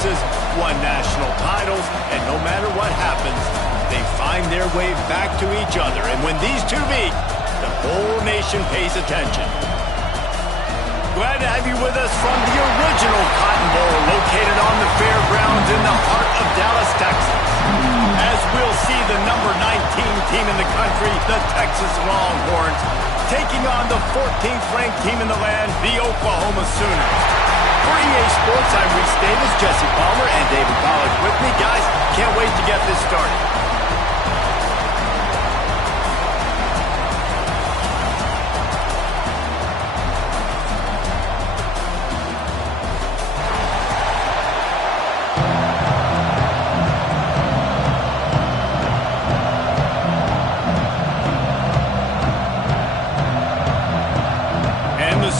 conferences, won national titles, and no matter what happens, they find their way back to each other. And when these two meet, the whole nation pays attention. Glad to have you with us from the original Cotton Bowl, located on the fairgrounds in the heart of Dallas, Texas. As we'll see the number 19 team in the country, the Texas Longhorns, taking on the 14th ranked team in the land, the Oklahoma Sooners. For EA Sports, I'm Reese Davis, Jesse Palmer, and David Pollack with me. Guys, can't wait to get this started.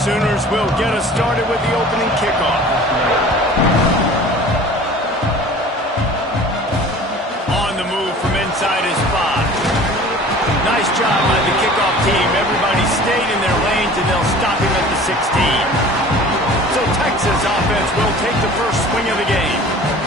Sooners will get us started with the opening kickoff. On the move from inside his 5. Nice job by the kickoff team. Everybody stayed in their lanes, and they'll stop him at the 16. So Texas offense will take the first swing of the game.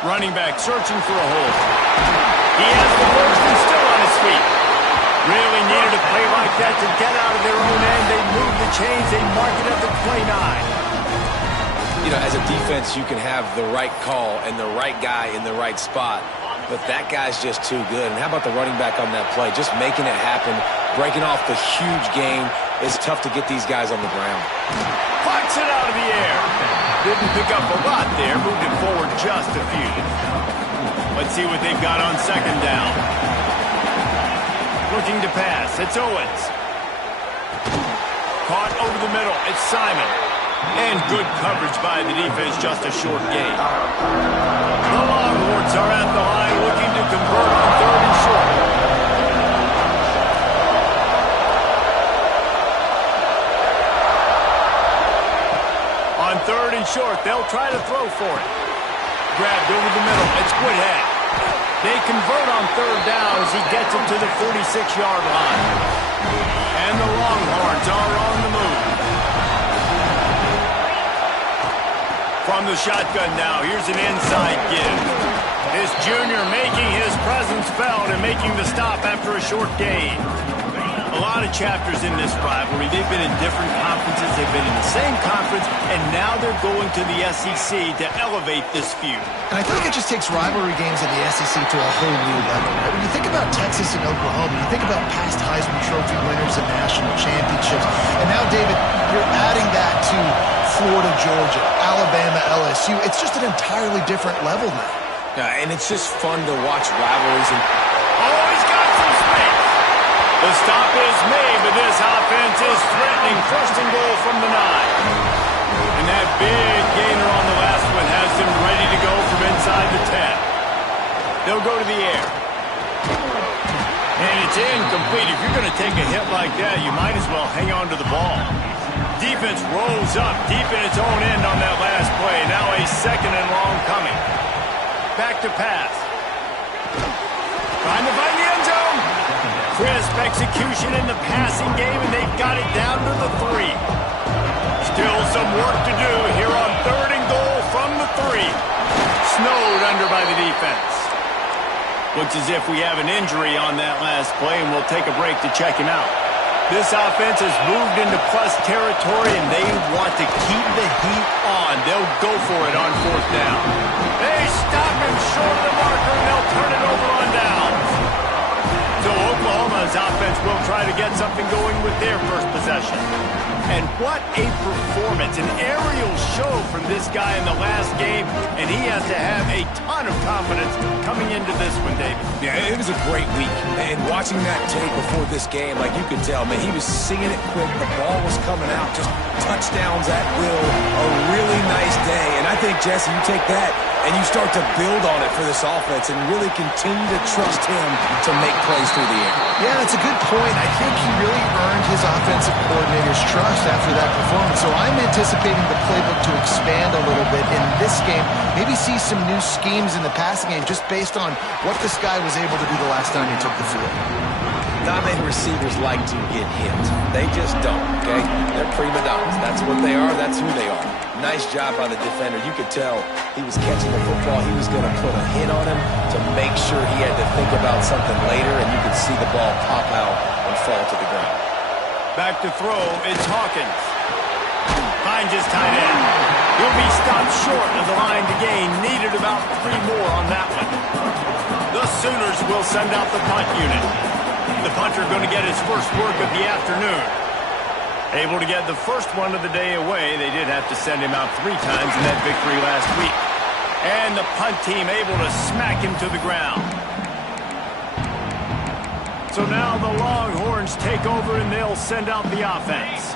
Running back searching for a hole. He has the first and still on his feet. Really needed a play like that to get out of their own end. They move the chains. They mark it at the 29. You know, as a defense, you can have the right call and the right guy in the right spot, but that guy's just too good. And how about the running back on that play? Just making it happen, breaking off the huge gain. It's tough to get these guys on the ground. Flies it out of the air. Didn't pick up a lot there. Moved it forward just a few. Let's see what they've got on second down. Looking to pass. It's Owens. Caught over the middle. It's Simon. And good coverage by the defense, just a short gain. The Longhorns are at the line looking to convert on third and short. On third and short, they'll try to throw for it. Grabbed over the middle. It's Woodhead. They convert on third down as he gets it to the 46-yard line. And the Longhorns are on the move. From the shotgun now, here's an inside give. This junior making his presence felt and making the stop after a short gain. A lot of chapters in this rivalry. They've been in different conferences. They've been in the same conference, and now they're going to the SEC to elevate this feud. And I think it just takes rivalry games in the SEC to a whole new level. Right? When you think about Texas and Oklahoma, you think about past Heisman Trophy winners and national championships. And now, David, you're adding that to Florida, Georgia, Alabama, LSU. It's just an entirely different level now. And it's just fun to watch rivalries. And oh, he's got some space. The stop is made, but this offense is threatening. First and goal from the 9. And that big gainer on the last one has them ready to go from inside the 10. They'll go to the air. And it's incomplete. If you're going to take a hit like that, you might as well hang on to the ball. Defense rolls up deep in its own end on that last play. Now a second and long coming. Back to pass. Trying to find the end zone. Crisp execution in the passing game, and they've got it down to the 3. Still some work to do here on third and goal from the 3. Snowed under by the defense. Looks as if we have an injury on that last play, and we'll take a break to check him out. This offense has moved into plus territory, and they want to keep the heat on. They'll go for it on fourth down. They stop him short of the marker, and they'll turn it over on downs. So Oklahoma's offense will try to get something going with their first possession. And what a performance, an aerial show from this guy in the last game, and he has to have a ton of confidence coming into this one, David. yeah, it was a great week. And watching that tape before this game, like you could tell, man, he was singing it quick. The ball was coming out, just touchdowns at will. A really nice day. And I think, Jesse, you take that and you start to build on it for this offense and really continue to trust him to make plays through the air. Yeah, that's a good point. I think he really earned his offensive coordinator's trust after that performance. So I'm anticipating the playbook to expand a little bit in this game. Maybe see some new schemes in the passing game just based on what this guy was able to do the last time he took the field. Not many receivers like to get hit. They just don't, okay? They're prima donnas. That's what they are. That's who they are. Nice job by the defender. You could tell he was catching the football. He was going to put a hit on him to make sure he had to think about something later, and you could see the ball pop out and fall to the ground. Back to throw, it's Hawkins. Finds his tight end. He'll be stopped short of the line to gain. Needed about 3 more on that one. The Sooners will send out the punt unit. The punter going to get his first work of the afternoon. Able to get the first one of the day away. They did have to send him out 3 times in that victory last week. And the punt team able to smack him to the ground. So now the Longhorns take over and they'll send out the offense.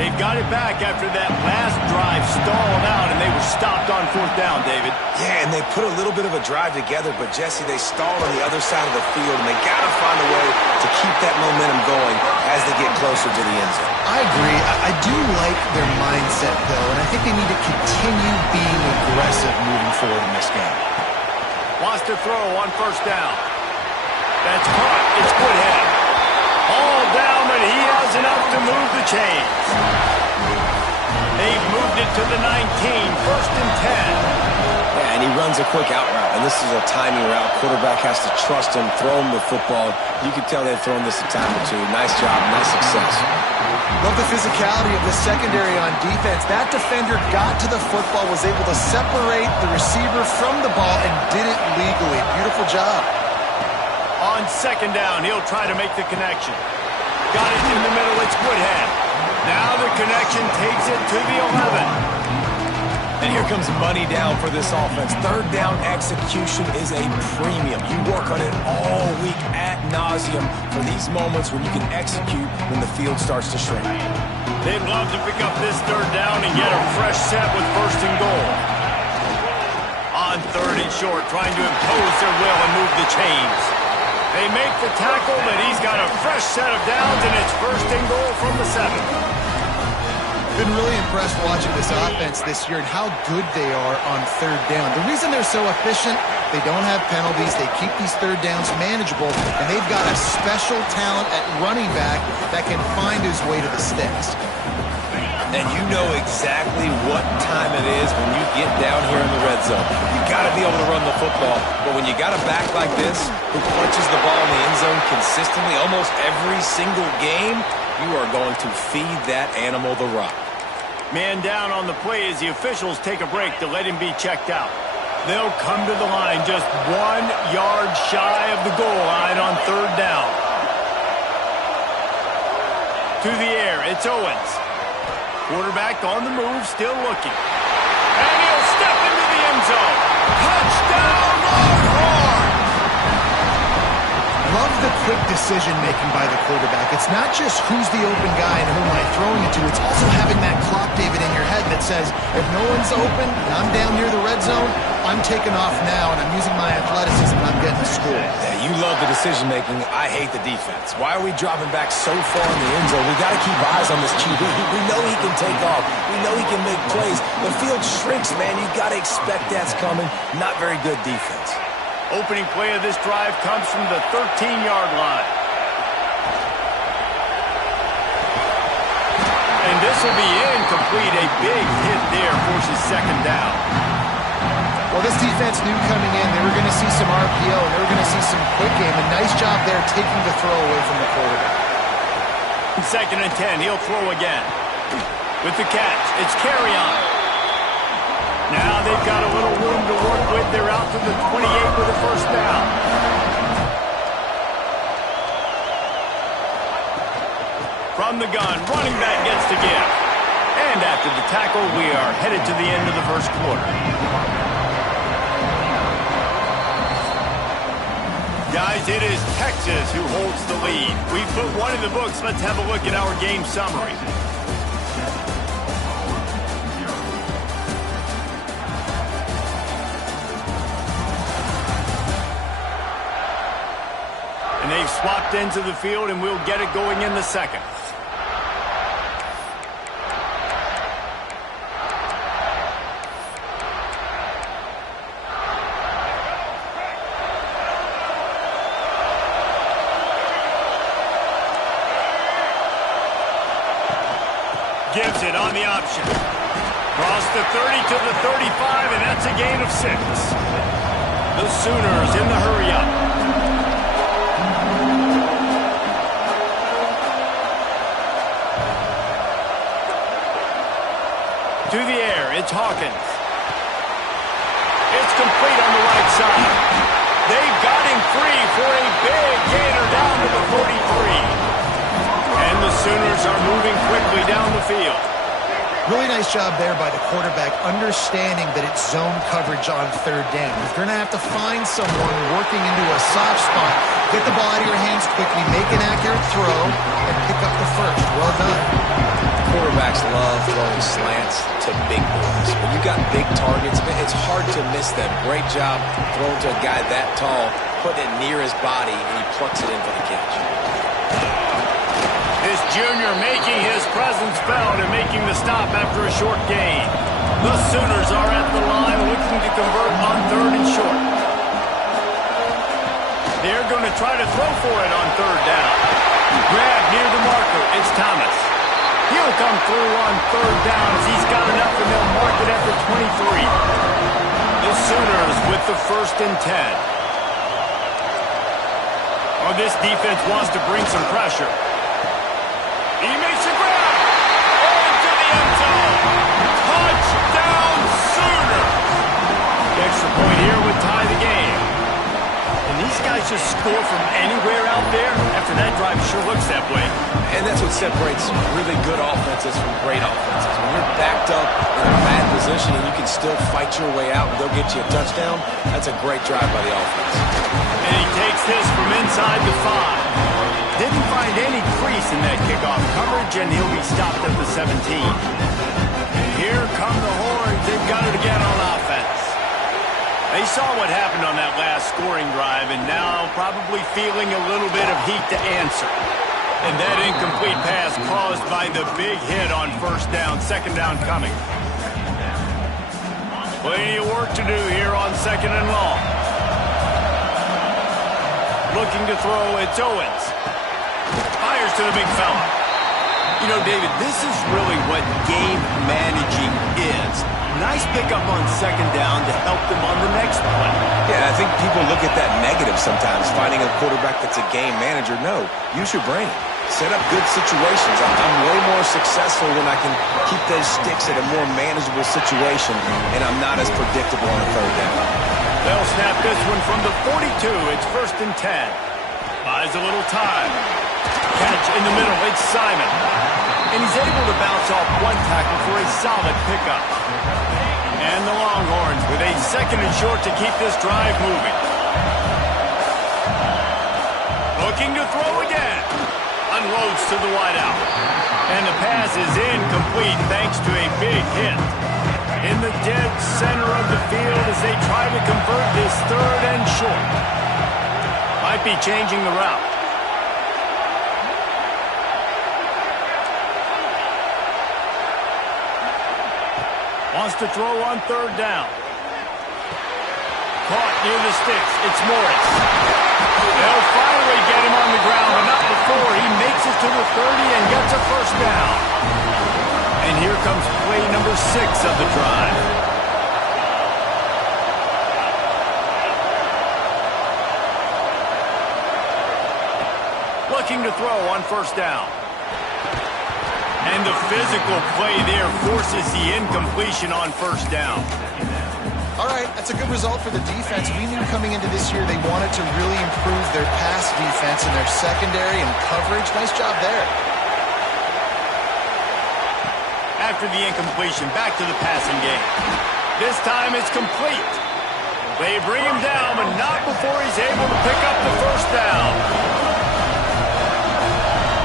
They've got it back after that last drive stalled out, and they were stopped on fourth down, David. Yeah, and they put a little bit of a drive together, but, Jesse, they stalled on the other side of the field, and they got to find a way to keep that momentum going as they get closer to the end zone. I agree. I do like their mindset, though, and I think they need to continue being aggressive moving forward in this game. Wants to throw on first down. That's caught. It's Woodhead. All down, but he has enough to move the chains. They've moved it to the 19, 1st and 10. Yeah, and he runs a quick out route, and this is a timing route. Quarterback has to trust him, throw him the football. You can tell they've thrown this a time or two. Nice job, nice success. Love the physicality of the secondary on defense. That defender got to the football, was able to separate the receiver from the ball, and did it legally. Beautiful job. On 2nd down, he'll try to make the connection. Got it in the middle, it's Woodhead. Now the connection takes it to the 11. And here comes money down for this offense. 3rd down execution is a premium. You work on it all week ad nauseum for these moments when you can execute when the field starts to shrink. They'd love to pick up this 3rd down and get a fresh set with 1st and goal. On 3rd and short, trying to impose their will and move the chains. They make the tackle, but he's got a fresh set of downs, and it's 1st and goal from the 7. Been really impressed watching this offense this year and how good they are on 3rd down. The reason they're so efficient, they don't have penalties, they keep these 3rd downs manageable, and they've got a special talent at running back that can find his way to the sticks. And you know exactly what time it is when you get down here in the red zone. You got to be able to run the football, but when you got a back like this who punches the ball in the end zone consistently almost every single game, you are going to feed that animal the rock. Man down on the play as the officials take a break to let him be checked out. They'll come to the line just 1 yard shy of the goal line on 3rd down. To the air, it's Owens. Quarterback on the move, still looking. And he'll step into the end zone. Touchdown, Longhorn! Love the quick decision-making by the quarterback. It's not just who's the open guy and who am I throwing it to. It's also having that clock, David, in your head that says, if no one's open and I'm down near the red zone, I'm taking off now and I'm using my athleticism and I'm getting a score. Yeah, you love the decision-making. I hate the defense. Why are we dropping back so far in the end zone? We got to keep eyes on this QB. We know he can take off. We know he can make plays. The field shrinks, man. You got to expect that's coming. Not very good defense. Opening play of this drive comes from the 13-yard line. And this will be incomplete. A big hit there forces 2nd down. Well, this defense knew coming in they were going to see some RPO and they were going to see some quick game. A nice job there taking the throw away from the quarterback. 2nd and 10, he'll throw again. With the catch, it's Carry-On. Now they've got a little room to work with. They're out to the 28 with a 1st down. From the gun, running back gets the give. And after the tackle, we are headed to the end of the 1st quarter. Guys, it is Texas who holds the lead. We put one in the books. Let's have a look at our game summary. And they've swapped into the field, and we'll get it going in the 2nd. Gives it on the option. Cross the 30 to the 35, and that's a gain of 6. The Sooners in the hurry-up. To the air, it's Hawkins. It's complete on the right side. They've got him free for a big gainer down to the 43. And the Sooners are moving quickly down the field. Really nice job there by the quarterback, understanding that it's zone coverage on 3rd down. If you're going to have to find someone working into a soft spot, get the ball out of your hands quickly, make an accurate throw, and pick up the 1st. Well done. Quarterbacks love throwing slants to big boys. When you got big targets, it's hard to miss them. Great job throwing to a guy that tall, putting it near his body, and he plucks it in for the catch. This junior making his presence felt and making the stop after a short gain. The Sooners are at the line looking to convert on 3rd and short. They're going to try to throw for it on 3rd down. Grab near the marker. It's Thomas. He'll He'll come through on third down as he's got enough, and they'll mark it at the 23. The Sooners with the 1st and 10. Oh, this defense wants to bring some pressure. He makes a grab. Into the end zone. Touchdown, Sooners. The extra point here would tie the game. And these guys just score from anywhere out there? After that drive, it sure looks that way. And that's what separates really good offenses from great offenses. When you're backed up in a bad position and you can still fight your way out and they'll get you a touchdown, that's a great drive by the offense. And he takes this from inside the 5. Didn't find any crease in that kickoff coverage, and he'll be stopped at the 17. Here come the Horns. They've got it again on offense. They saw what happened on that last scoring drive, and now probably feeling a little bit of heat to answer. And that incomplete pass caused by the big hit on 1st down, 2nd down coming. Plenty of work to do here on 2nd and long. Looking to throw, it's Owens. Fires to the big fella. You know, David, this is really what game managing is. Nice pickup on 2nd down to help them on the next play. Yeah, I think people look at that negative sometimes, finding a quarterback that's a game manager. No, use your brain. Set up good situations. I'm way more successful when I can keep those sticks at a more manageable situation, and I'm not as predictable on a 3rd down. They'll snap this one from the 42. It's 1st and 10. Buys a little time. Catch in the middle. It's Simon. And he's able to bounce off one tackle for a solid pickup. And the Longhorns with a 2nd and short to keep this drive moving. Looking to throw again. Unloads to the wideout. And the pass is incomplete thanks to a big hit. In the dead center of the field as they try to convert this 3rd and short. Might be changing the route. Wants to throw on 3rd down. Caught near the sticks. It's Morris. They'll finally get him on the ground, but not before he makes it to the 30 and gets a 1st down. And here comes play number 6 of the drive. Looking to throw on 1st down. And the physical play there forces the incompletion on 1st down. All right, that's a good result for the defense. We knew coming into this year they wanted to really improve their pass defense and their secondary and coverage. Nice job there. After the incompletion, back to the passing game. This time it's complete. They bring him down, but not before he's able to pick up the 1st down.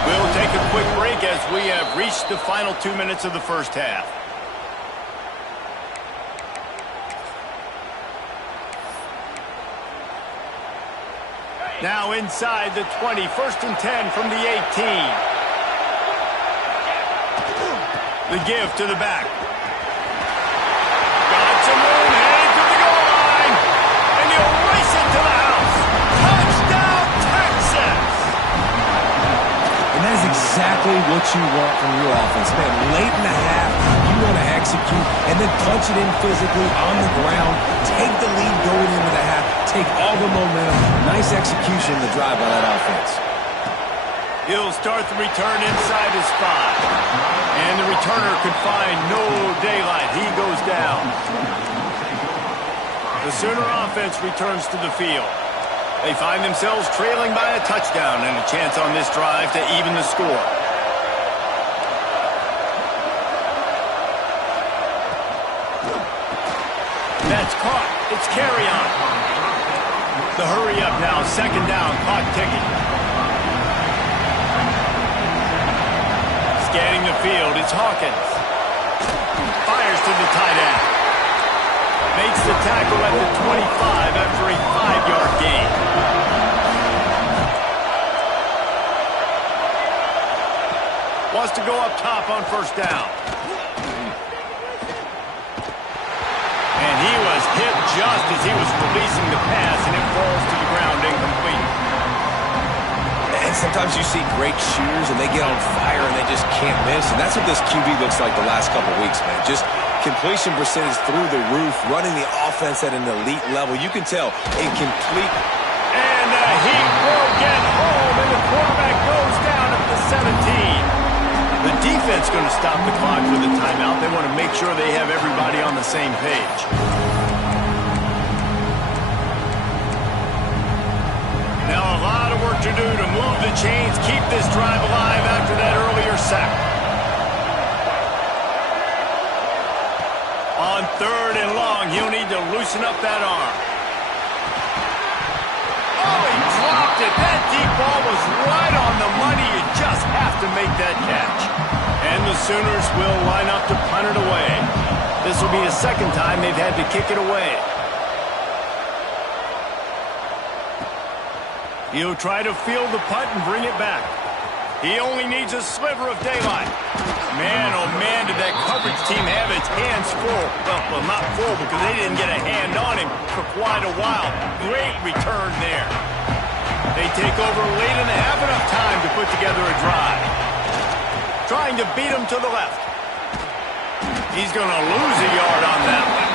We'll take a quick break as we have reached the final 2 minutes of the 1st half. Now inside the 20, 1st and 10 from the 18. The give to the back. Got some room, headed to the goal line. And he'll race it to the house. Touchdown, Texas! And that is exactly what you want from your offense, man. Late in the half, you want to execute and then punch it in physically on the ground. Take the lead going into the half. Take all the momentum. Nice execution in the drive by that offense. He'll start the return inside his 5. And the returner could find no daylight. He goes down. The Sooner offense returns to the field. They find themselves trailing by a touchdown and a chance on this drive to even the score. That's caught. It's carry on. The hurry up now. 2nd down. Clock ticking. Scanning the field. It's Hawkins. Fires to the tight end. Makes the tackle at the 25 after a 5-yard gain. Wants to go up top on 1st down. And he was hit just as he was releasing the pass, and it falls to the ground incomplete. And sometimes you see great shooters, and they get on fire, and they just can't miss. And that's what this QB looks like the last couple weeks, man. Just completion percentage through the roof, running the offense at an elite level. You can tell a complete... And he will get home, and the quarterback goes down at the 17. The defense going to stop the clock for the timeout. They want to make sure they have everybody on the same page. Now a lot of work to do to move the chains, keep this drive alive after that earlier sack. On 3rd and long, he'll need to loosen up that arm. Oh, he dropped it. That deep ball was right on the money. You just have to make that catch. And the Sooners will line up to punt it away. This will be the second time they've had to kick it away. He'll try to field the punt and bring it back. He only needs a sliver of daylight. Man, oh man, did that coverage team have its hands full. Well, not full because they didn't get a hand on him for quite a while. Great return there. They take over late in the half, enough time to put together a drive. Trying to beat him to the left. He's going to lose a yard on that one.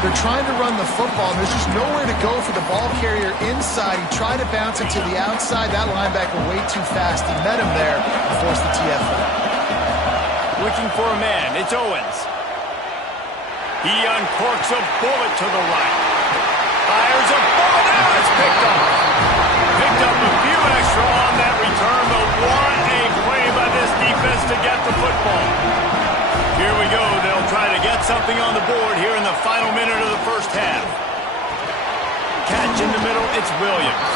They're trying to run the football, and there's just nowhere to go for the ball carrier inside. He tried to bounce it to the outside. That linebacker way too fast. He met him there and forced the TFL. Looking for a man. It's Owens. He uncorks a bullet to the right. Fires a bullet. Now it's picked up. Picked up a few extra on that return, but what a play by this defense to get the football. Here we go. They'll try to get something on the board here in the final minute of the first half. Catch in the middle. It's Williams.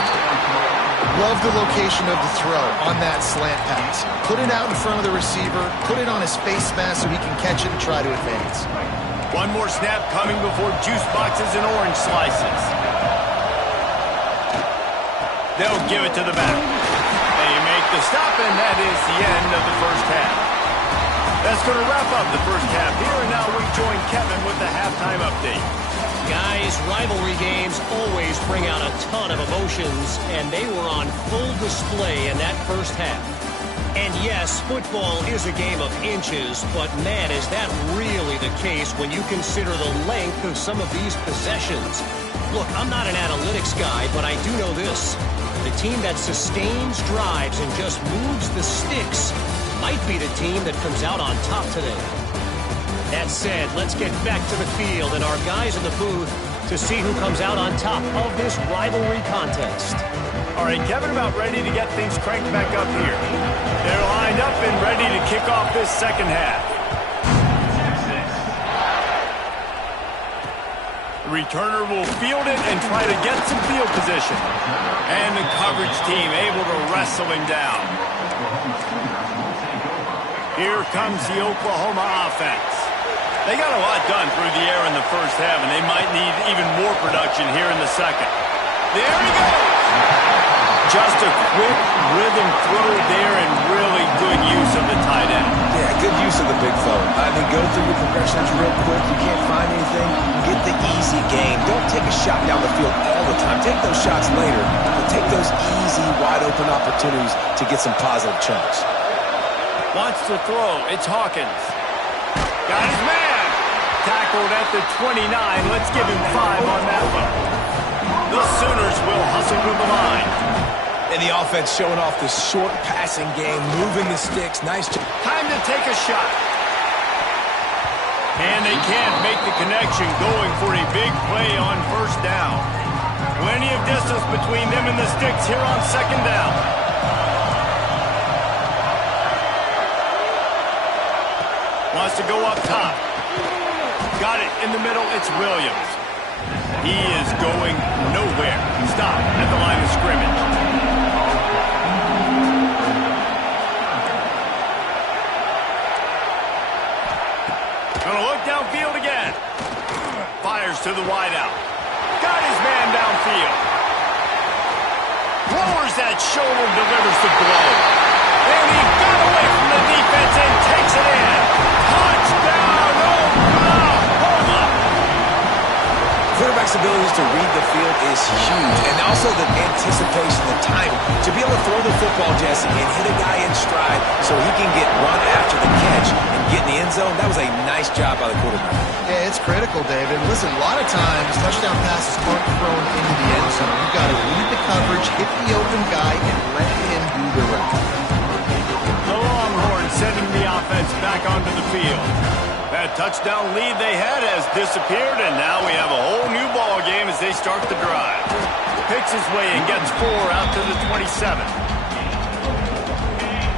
Love the location of the throw on that slant pass. Put it out in front of the receiver. Put it on his face mask so he can catch it and try to advance. One more snap coming before juice boxes and orange slices. They'll give it to the back. They make the stop, and that is the end of the first half. That's going to wrap up the first half here, and now we join Kevin with the halftime update. Guys, rivalry games always bring out a ton of emotions, and they were on full display in that first half. And yes, football is a game of inches, but man, is that really the case when you consider the length of some of these possessions. Look, I'm not an analytics guy, but I do know this. The team that sustains drives and just moves the sticks might be the team that comes out on top today. That said, let's get back to the field and our guys in the booth to see who comes out on top of this rivalry contest. All right, Kevin, about ready to get things cranked back up here. They're lined up and ready to kick off this second half. The returner will field it and try to get some field position. And the coverage team able to wrestle him down. Here comes the Oklahoma offense. They got a lot done through the air in the first half, and they might need even more production here in the second. There he goes! Just a quick rhythm throw there and really good use of the tight end. Yeah, good use of the big fella. I mean, go through your progressions real quick. You can't find anything. Get the easy gain. Don't take a shot down the field all the time. Take those shots later, but take those easy, wide-open opportunities to get some positive chunks. Wants to throw. It's Hawkins. Got his man. Tackled at the 29. Let's give him 5 on that one. The Sooners will hustle to the line. And the offense showing off the short passing game, moving the sticks. Nice job. Time to take a shot. And they can't make the connection, going for a big play on first down. Plenty of distance between them and the sticks here on second down. Wants to go up top. Got it in the middle. It's Williams. He is going nowhere. Stop at the line of scrimmage. Gonna look downfield again. Fires to the wideout. Got his man downfield. Lowers that shoulder, delivers the blow. And he got away from the defense and takes it in. Touchdown, Oklahoma! Quarterback's ability abilities to read the field is huge. And also the anticipation, the timing. To be able to throw the football, Jesse, and hit a guy in stride so he can get run after the catch and get in the end zone, that was a nice job by the quarterback. Yeah, it's critical, David. Listen, a lot of times touchdown passes aren't thrown into the end zone. You've got to read the coverage, hit the open guy, and let him do the rest. The Longhorns sending the offense back onto the field. That touchdown lead they had has disappeared, and now we have a whole new ball game as they start the drive. Picks his way and gets 4 out to the 27.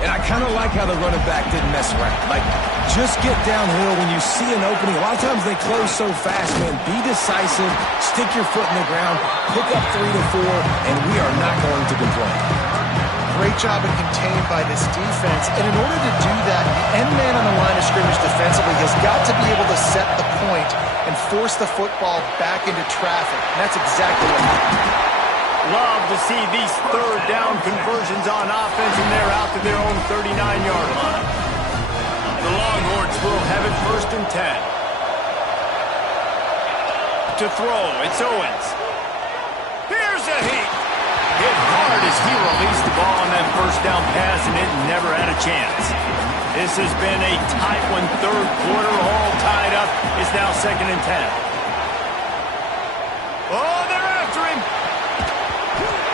And I kind of like how the running back didn't mess around. Like, just get downhill when you see an opening. A lot of times they close so fast, man. Be decisive, stick your foot in the ground, pick up 3 to 4, and we are not going to complain. Great job and contained by this defense. And in order to do that, the end man on the line of scrimmage defensively has got to be able to set the point and force the football back into traffic. And that's exactly what happened. Love to see these third down conversions on offense, and they're out to their own 39-yard line. The Longhorns will have it 1st and 10. To throw, it's Owens. Here's a heat. Hit hard as he released the ball on that first down pass, and it never had a chance. This has been a tight one, third quarter, all tied up. It's now 2nd and 10. Oh, they're after him.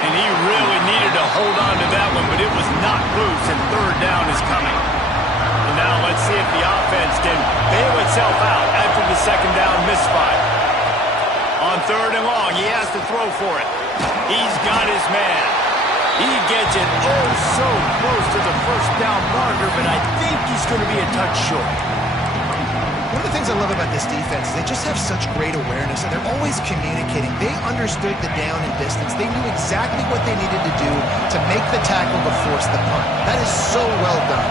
And he really needed to hold on to that one, but it was knocked loose, and 3rd down is coming. And now let's see if the offense can bail itself out after the 2nd down misfire. On 3rd and long, he has to throw for it. He's got his man. He gets it so close to the 1st down marker, but I think he's going to be a touch short. One of the things I love about this defense is they just have such great awareness, and they're always communicating. They understood the down and distance. They knew exactly what they needed to do to make the tackle to force the punt. That is so well done.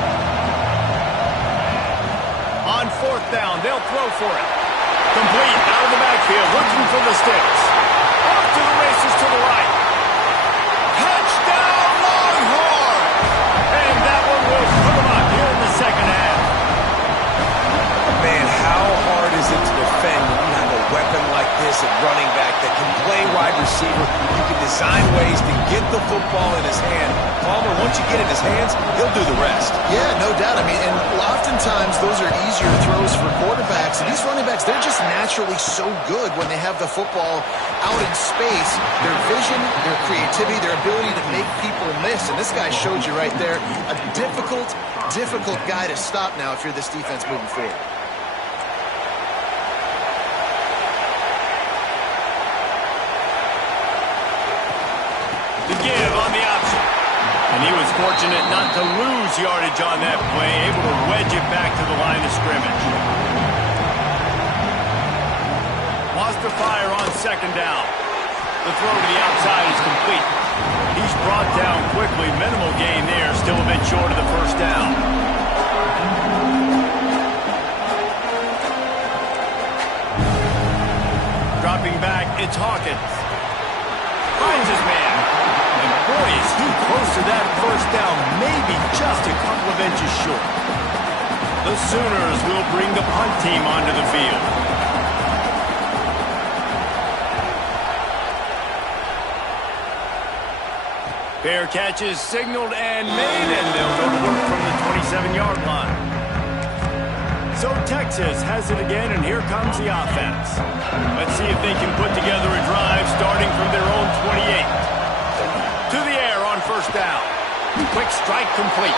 On 4th down, they'll throw for it. Complete out of the backfield, looking for the sticks. Off to the races to the right. Touchdown, Longhorn! And that one will put them up here in the 2nd half. Man, how hard is it to defend when you have a weapon like this at running back that can play wide receiver? You can design ways to get the football in his hand. Palmer, once you get it in his hands, he'll do the rest. Yeah, no doubt. I mean, and oftentimes those are easier throws for quarterbacks. And these running backs, they're just naturally so good when they have the football out in space. Their vision, their creativity, their ability to make people miss. And this guy showed you right there, a difficult guy to stop now if you're this defense moving forward. To give on the option. And he was fortunate not to lose yardage on that play, able to wedge it back to the line of scrimmage. Wants to fire on 2nd down. The throw to the outside is complete. He's brought down quickly. Minimal gain there, still a bit short of the 1st down. Dropping back, it's Hawkins. Finds his man. And boy, is he close to that 1st down, maybe just a couple of inches short. The Sooners will bring the punt team onto the field. Fair catch is signaled and made, and they'll go to work from the 27-yard line. So Texas has it again, and here comes the offense. Let's see if they can put together a drive starting from their own 28. To the air on 1st down. Quick strike complete.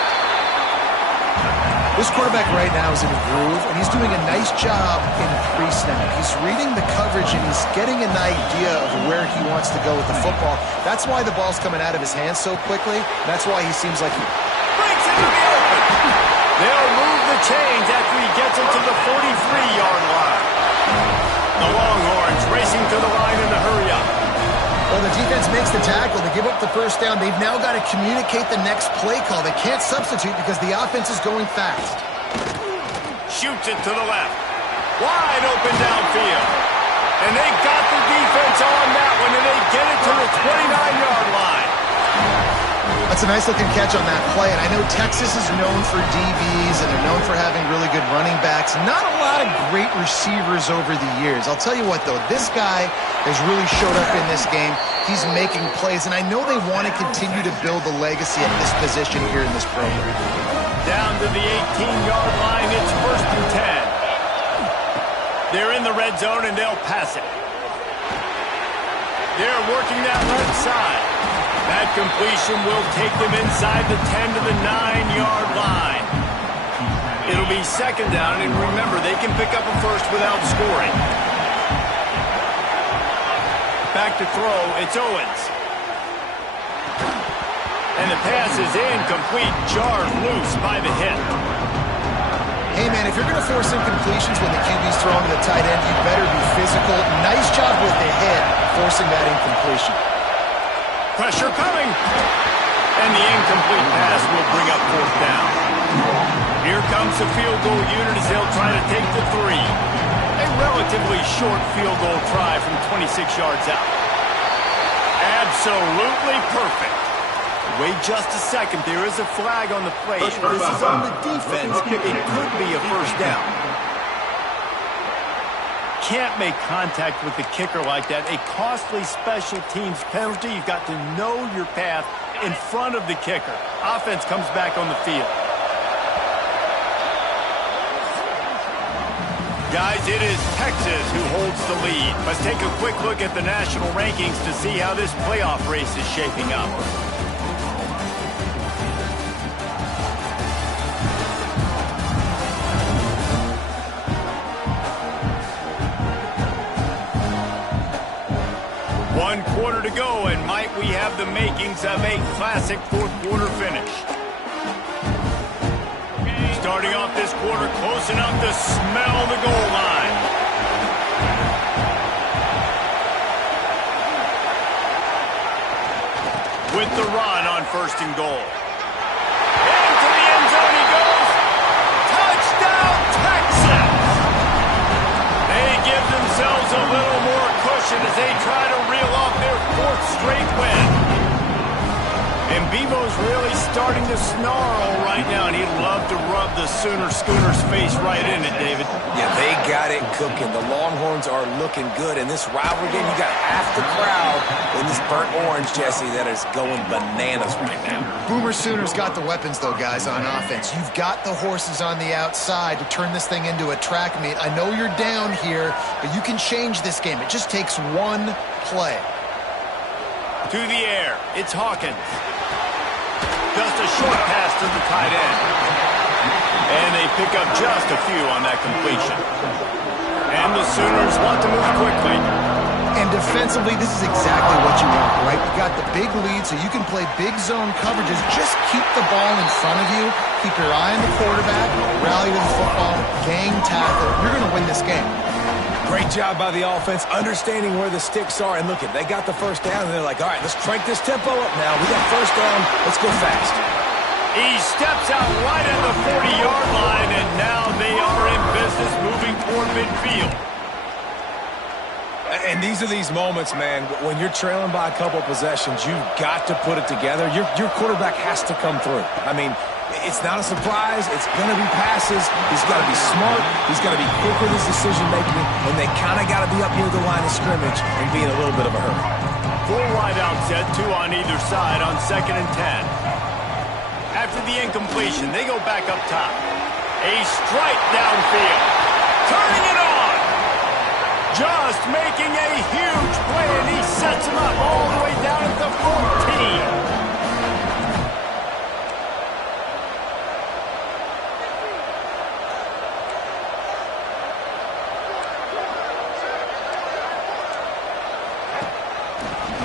This quarterback right now is in a groove, and he's doing a nice job in pre-snap. He's reading the coverage, and he's getting an idea of where he wants to go with the football. That's why the ball's coming out of his hands so quickly. That's why he seems like he breaks into the open. They'll move the chains after he gets it to the 43-yard line. The Longhorns racing to the line in the hurry-up. Well, the defense makes the tackle. They give up the 1st down. They've now got to communicate the next play call. They can't substitute because the offense is going fast. Shoots it to the left. Wide open downfield. And they got the defense on that one, and they get it to the 29-yard line. That's a nice-looking catch on that play, and I know Texas is known for DBs, and they're known for having really good running backs. Not a lot of great receivers over the years. I'll tell you what, though, this guy has really showed up in this game. He's making plays, and I know they want to continue to build a legacy at this position here in this program. Down to the 18-yard line, it's 1st and 10. They're in the red zone, and they'll pass it. They're working that left side. That completion will take them inside the 10 to the 9-yard line. It'll be 2nd down, and remember, they can pick up a first without scoring. Back to throw, it's Owens. And the pass is incomplete, jarred loose by the hit. Hey, man, if you're going to force incompletions when the QB's throwing to the tight end, you better be physical. Nice job with the hit, forcing that incompletion. Pressure coming. And the incomplete pass will bring up 4th down. Here comes the field goal unit as they'll try to take the 3. A relatively short field goal try from 26 yards out. Absolutely perfect. Wait just a second. There is a flag on the play. This is on the defense. It could be a 1st down. Can't make contact with the kicker like that. A costly special teams penalty. You've got to know your path in front of the kicker. Offense comes back on the field. Guys, it is Texas who holds the lead. Let's take a quick look at the national rankings to see how this playoff race is shaping up. One quarter to go, and might we have the makings of a classic 4th quarter finish. Starting off this quarter close enough to smell the goal line. With the run on 1st and goal. Into the end zone he goes. Touchdown, Texas! They give themselves a little more cushion as they try to reel off their 4th straight win. And Bevo's really starting to snarl right now, and he'd love to rub the Sooner Schooner's face right in it, David. Yeah, they got it cooking. The Longhorns are looking good. In this rivalry game, you got half the crowd in this burnt orange, Jesse, that is going bananas right now. Boomer Sooners got the weapons, though, guys, on offense. You've got the horses on the outside to turn this thing into a track meet. I know you're down here, but you can change this game. It just takes one play. To the air, it's Hawkins. Just a short pass to the tight end. And they pick up just a few on that completion. And the Sooners want to move quickly. And defensively, this is exactly what you want, right? You got the big lead, so you can play big zone coverages. Just keep the ball in front of you. Keep your eye on the quarterback. Rally to the football. Gang tackle. You're going to win this game. Great job by the offense, understanding where the sticks are. And look, they got the 1st down, and they're like, all right, let's crank this tempo up now. We got 1st down. Let's go fast. He steps out right at the 40-yard line, and now they are in business moving toward midfield. And these are these moments, man, when you're trailing by a couple possessions, you've got to put it together. Your quarterback has to come through. I mean, it's not a surprise. It's going to be passes. He's got to be smart. He's got to be quick with his decision-making, and they kind of got to be up near the line of scrimmage and be in a little bit of a hurry. Full wide out set, 2 on either side on 2nd and 10. After the incompletion, they go back up top. A strike downfield. Turning it on. Just making a huge play, and he sets him up all the way down at the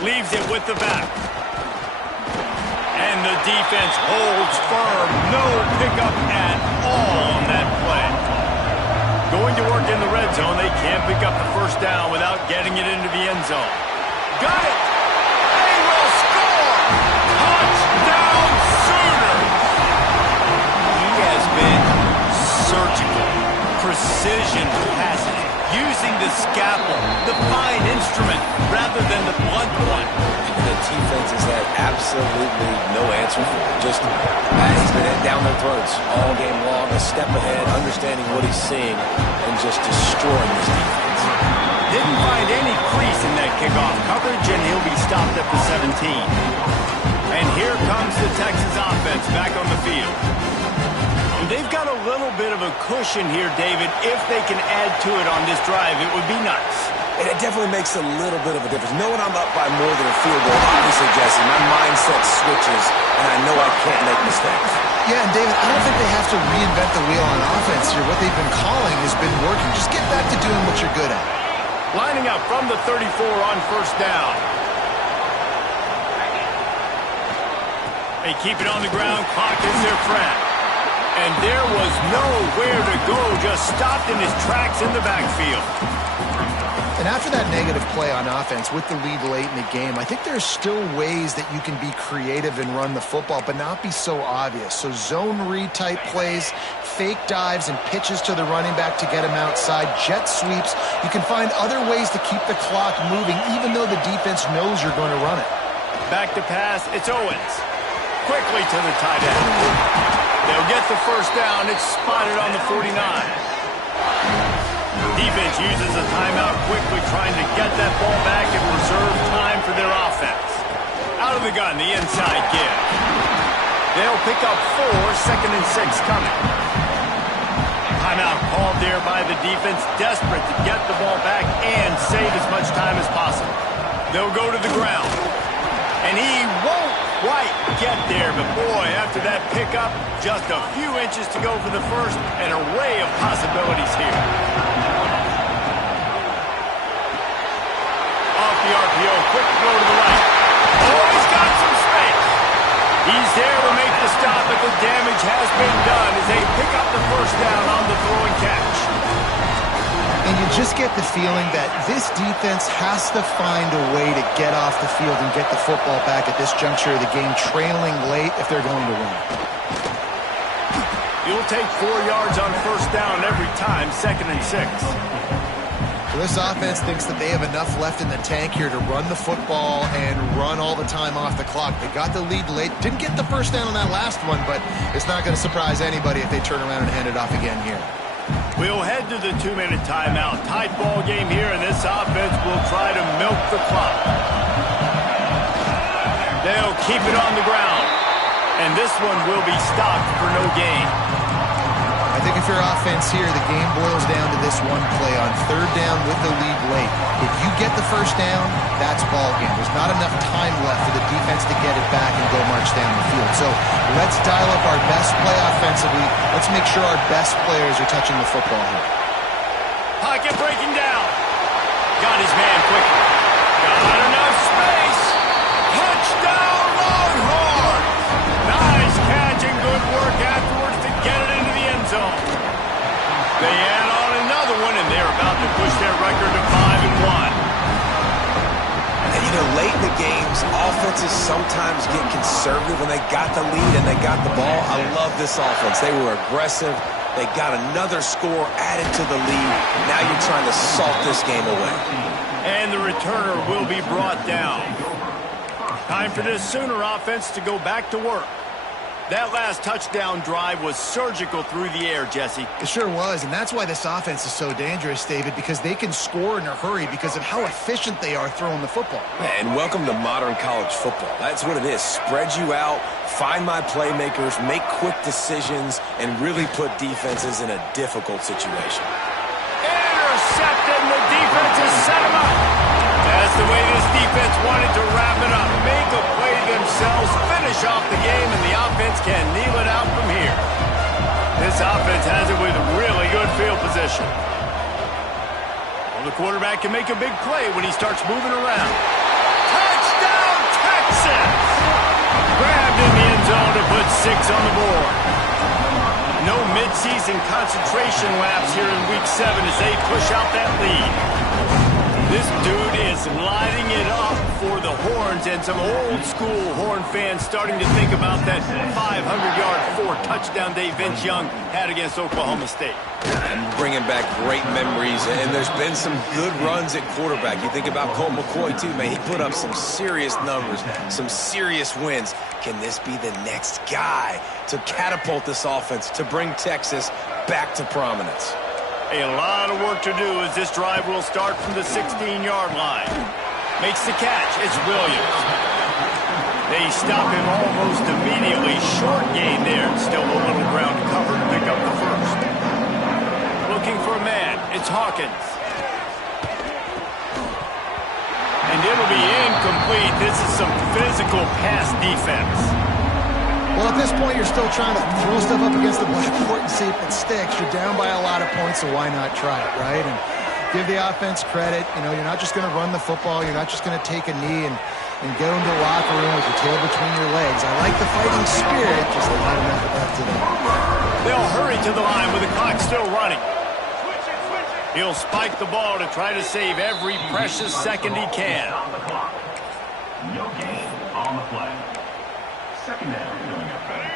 14. Leaves it with the back. And the defense holds firm. No pickup at all on that play. Going to work in the red zone. They can't pick up the 1st down without getting it into the end zone. Got it! They will score! Touchdown Sooners! He has been surgical. Precision passing. using the scalpel, the fine instrument, rather than the blunt one. The defense has had absolutely no answer for it. Just, he's been down their throats all game long, a step ahead, understanding what he's seeing, and just destroying this defense. Didn't find any crease in that kickoff coverage, and he'll be stopped at the 17. And here comes the Texas offense back on the field. And they've got a little bit of a cushion here, David. If they can add to it on this drive, it would be nice. And it definitely makes a little bit of a difference. Knowing I'm up by more than a field goal, obviously, Jesse, my mindset switches, and I know I can't make mistakes. Yeah, and David, I don't think they have to reinvent the wheel on offense here. What they've been calling has been working. Just get back to doing what you're good at. Lining up from the 34 on first down. They keep it on the ground. Clock is their friend. And there was nowhere to go. Just stopped in his tracks in the backfield. And after that negative play on offense with the lead late in the game, I think there's still ways that you can be creative and run the football, but not be so obvious. So zone read type plays, fake dives and pitches to the running back to get him outside, jet sweeps. You can find other ways to keep the clock moving, even though the defense knows you're going to run it. Back to pass, it's Owens. Quickly to the tight end. They'll get the first down. It's spotted on the 49. Defense uses a timeout quickly, trying to get that ball back and reserve time for their offense. Out of the gun, the inside give. They'll pick up 4, second and 6 coming. Timeout called there by the defense, desperate to get the ball back and save as much time as possible. They'll go to the ground. And he won't quite get there, but boy, after that pickup, just a few inches to go for the first, an array of possibilities here. Off the RPO, quick throw to the right. Oh, he's got some space. He's there to make the stop, but the damage has been done as they pick up the first down on the throw and catch. And you just get the feeling that this defense has to find a way to get off the field and get the football back at this juncture of the game, trailing late if they're going to win. You'll take 4 yards on first down every time, second and 6. Well, this offense thinks that they have enough left in the tank here to run the football and run all the time off the clock. They got the lead late. Didn't get the first down on that last one, but it's not going to surprise anybody if they turn around and hand it off again here. We'll head to the 2-minute timeout. Tight ball game here, and this offense will try to milk the clock. They'll keep it on the ground, and this one will be stopped for no gain. I think if you're offense here, the game boils down to this one play on third down with the lead late. If you get the first down, that's ball game. There's not enough time left for the defense to get it back and go march down the field. So let's dial up our best play offensively. Let's make sure our best players are touching the football here. Pocket breaking down. Got his man quickly. Got enough space. Touchdown Longhorn. Nice catch and good work afterwards to get it into the end zone. They add on another one, and they're about to push their record to 5-1. And, you know, late in the games, offenses sometimes get conservative when they got the lead and they got the ball. I love this offense. They were aggressive. They got another score added to the lead. Now you're trying to salt this game away. And the returner will be brought down. Time for this Sooner offense to go back to work. That last touchdown drive was surgical through the air, Jesse. It sure was, and that's why this offense is so dangerous, David, because they can score in a hurry because of how efficient they are throwing the football. And welcome to modern college football. That's what it is. Spread you out, find my playmakers, make quick decisions, and really put defenses in a difficult situation. Intercepted, and the defense has set him up. That's the way this defense wanted to wrap it up. Make a play themselves, finish off the game, and the offense can kneel it out from here. This offense has it with really good field position. Well, the quarterback can make a big play when he starts moving around. Touchdown, Texas! Grabbed in the end zone to put 6 on the board. No midseason concentration laps here in Week 7 as they push out that lead. This dude is lighting it up for the Horns, and some old-school Horn fans starting to think about that 500-yard, 4-touchdown day Vince Young had against Oklahoma State. And bringing back great memories, and there's been some good runs at quarterback. You think about Colt McCoy, too, man. He put up some serious numbers, some serious wins. Can this be the next guy to catapult this offense, to bring Texas back to prominence? A lot of work to do as this drive will start from the 16-yard line. Makes the catch. It's Williams. They stop him almost immediately. Short gain there. Still a little ground to cover to pick up the first. Looking for a man. It's Hawkins. And it'll be incomplete. This is some physical pass defense. Well, at this point, you're still trying to throw stuff up against the blackboard and see if it sticks. You're down by a lot of points, so why not try it, right? And give the offense credit. You know, you're not just going to run the football. You're not just going to take a knee and go into the locker room with your tail between your legs. I like the fighting spirit, just not enough left to them. They'll hurry to the line with the clock still running. He'll spike the ball to try to save every precious second he can. No gain on the play. Second down.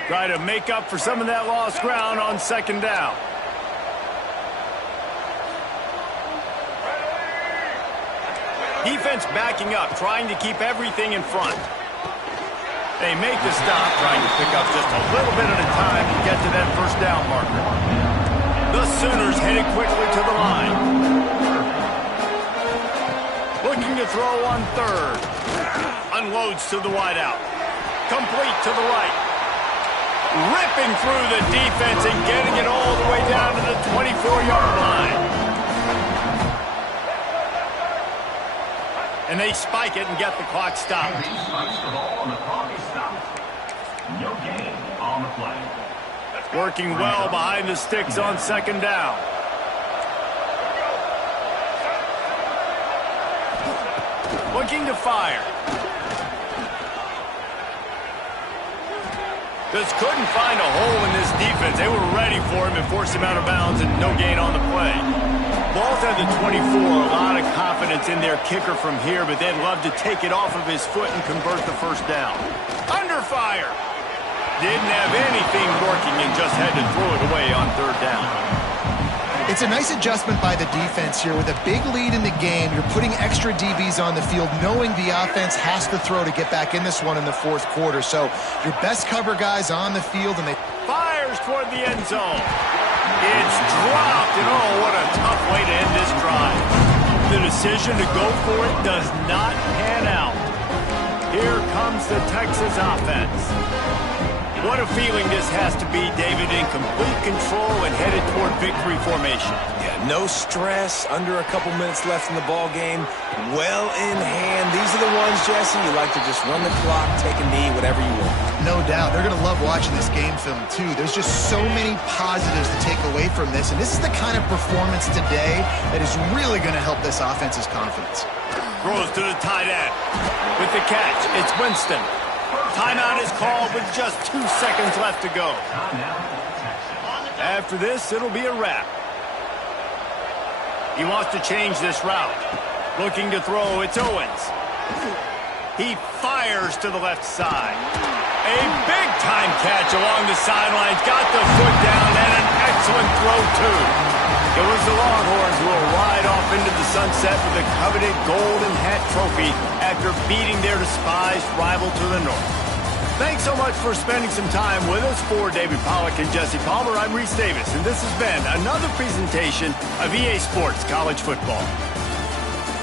Try to make up for some of that lost ground on second down. Defense backing up, trying to keep everything in front. They make the stop, trying to pick up just a little bit at a time to get to that first down marker. The Sooners headed quickly to the line. Looking to throw on third. Unloads to the wideout. Complete to the right. Ripping through the defense and getting it all the way down to the 24-yard line. And they spike it and get the clock stopped. No gain on the play. Working well behind the sticks on second down. Looking to fire. Just couldn't find a hole in this defense. They were ready for him and forced him out of bounds, and no gain on the play. Ball's at the 24. A lot of confidence in their kicker from here, but they'd love to take it off of his foot and convert the first down. Under fire. Didn't have anything working and just had to throw it away on third down. It's a nice adjustment by the defense here. With a big lead in the game, you're putting extra DBs on the field, knowing the offense has to throw to get back in this one in the fourth quarter. So your best cover guys on the field, and they fires toward the end zone. It's dropped, and oh, what a tough way to end this drive. The decision to go for it does not pan out. Here comes the Texas offense. What a feeling this has to be, David, in complete control and headed toward victory formation. Yeah, no stress, under a couple minutes left in the ball game, well in hand. These are the ones, Jesse, you like to just run the clock, take a knee, whatever you want. No doubt. They're going to love watching this game film, too. There's just so many positives to take away from this, and this is the kind of performance today that is really going to help this offense's confidence. Throws to the tight end. With the catch, it's Winston. Timeout is called with just 2 seconds left to go. After this, it'll be a wrap. He wants to change this route. Looking to throw, it's Owens. He fires to the left side. A big-time catch along the sidelines. Got the foot down and an excellent throw, too. It was the Longhorns who will ride off into the sunset with the coveted Golden Hat Trophy after beating their despised rival to the north. Thanks so much for spending some time with us. For David Pollack and Jesse Palmer, I'm Reese Davis, and this has been another presentation of EA Sports College Football.